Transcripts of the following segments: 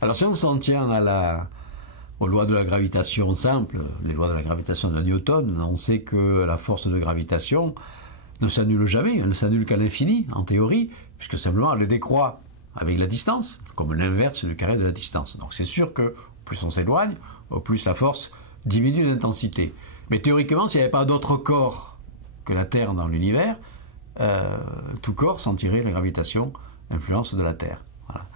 Alors si on s'en tient aux lois de la gravitation simples, les lois de la gravitation de Newton, on sait que la force de gravitation ne s'annule jamais, elle ne s'annule qu'à l'infini, en théorie, puisque simplement elle décroît avec la distance, comme l'inverse du carré de la distance. Donc c'est sûr que plus on s'éloigne, plus la force diminue d'intensité. Mais théoriquement, s'il n'y avait pas d'autre corps que la Terre dans l'univers, tout corps sentirait la gravitation, l'influence de la Terre. Voilà.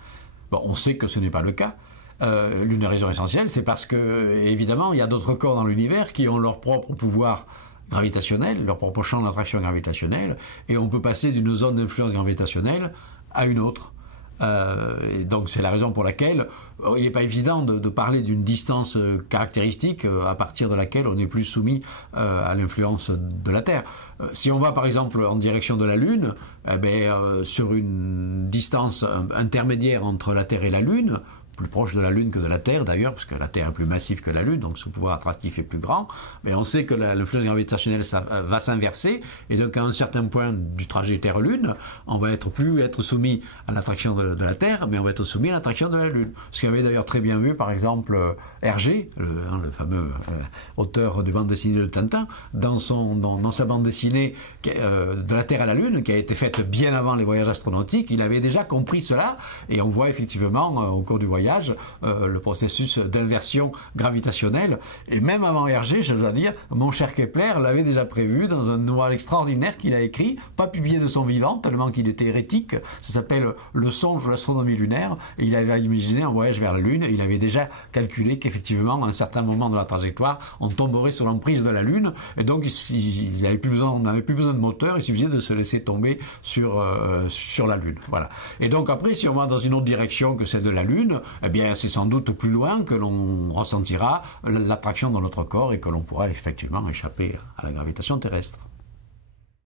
Bon, on sait que ce n'est pas le cas. L'une des raisons essentielles, c'est parce que, évidemment, il y a d'autres corps dans l'univers qui ont leur propre pouvoir gravitationnel, leur propre champ d'attraction gravitationnelle, et on peut passer d'une zone d'influence gravitationnelle à une autre. Et donc c'est la raison pour laquelle il n'est pas évident de parler d'une distance caractéristique à partir de laquelle on n'est plus soumis à l'influence de la Terre. Si on va par exemple en direction de la Lune, sur une distance intermédiaire entre la Terre et la Lune, plus proche de la Lune que de la Terre d'ailleurs, parce que la Terre est plus massive que la Lune, donc son pouvoir attractif est plus grand, mais on sait que l'influence gravitationnelle va s'inverser, et donc à un certain point du trajet Terre-Lune, on va plus être soumis à l'attraction de la Terre, mais on va être soumis à l'attraction de la Lune. Ce qu'avait d'ailleurs très bien vu, par exemple, Hergé, le fameux auteur de bande dessinée de Tintin, dans sa bande dessinée de la Terre à la Lune, qui a été faite bien avant les voyages astronautiques, il avait déjà compris cela, et on voit effectivement au cours du voyage le processus d'inversion gravitationnelle, et même avant Hergé, je dois dire, mon cher Kepler l'avait déjà prévu dans un ouvrage extraordinaire qu'il a écrit, pas publié de son vivant, tellement qu'il était hérétique, ça s'appelle Le songe de l'astronomie lunaire, et il avait imaginé un voyage vers la Lune, et il avait déjà calculé qu'effectivement, à un certain moment de la trajectoire, on tomberait sur l'emprise de la Lune, et donc on n'avait plus besoin de moteur, il suffisait de se laisser tomber sur la Lune. Voilà. Et donc après, si on va dans une autre direction que celle de la Lune, eh bien c'est sans doute plus loin que l'on ressentira l'attraction dans notre corps et que l'on pourra effectivement échapper à la gravitation terrestre.